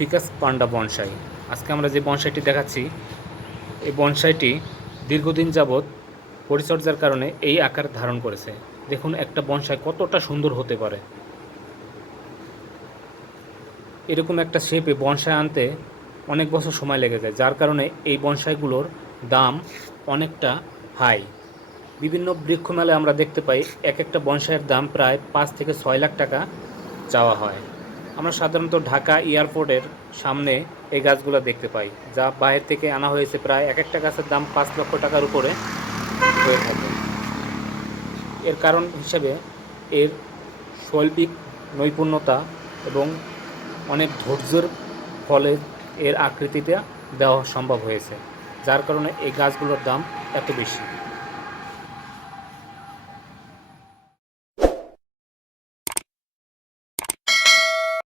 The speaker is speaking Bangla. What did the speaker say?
ফিকাস পান্ডা বনসাই। আজকে আমরা যে বনসাইটি দেখাচ্ছি, এই বনসাইটি দীর্ঘদিন যাবৎ পরিচর্যার কারণে এই আকার ধারণ করেছে। দেখুন একটা বনসাই কতটা সুন্দর হতে পারে। এরকম একটা শেপে বনসাই আনতে অনেক বছর সময় লেগে যায়, যার কারণে এই বনসাইগুলোর দাম অনেকটা হাই। বিভিন্ন বৃক্ষ মেলায় আমরা দেখতে পাই, এক একটা বনসাইয়ের দাম প্রায় পাঁচ থেকে ছয় লাখ টাকা চাওয়া হয়। আমরা সাধারণত ঢাকা এয়ারপোর্টের সামনে এই গাছগুলো দেখতে পাই, যা বাইরে থেকে আনা হয়েছে প্রায় এক একটা গাছের দাম পাঁচ লক্ষ টাকার উপরে হয়ে থাকে। এর কারণ হিসেবে এর শৈল্পিক নৈপুণ্যতা এবং অনেক ধৈর্যের ফলে এর আকৃতিটা দেওয়া সম্ভব হয়েছে, যার কারণে এই গাছগুলোর দাম এত বেশি।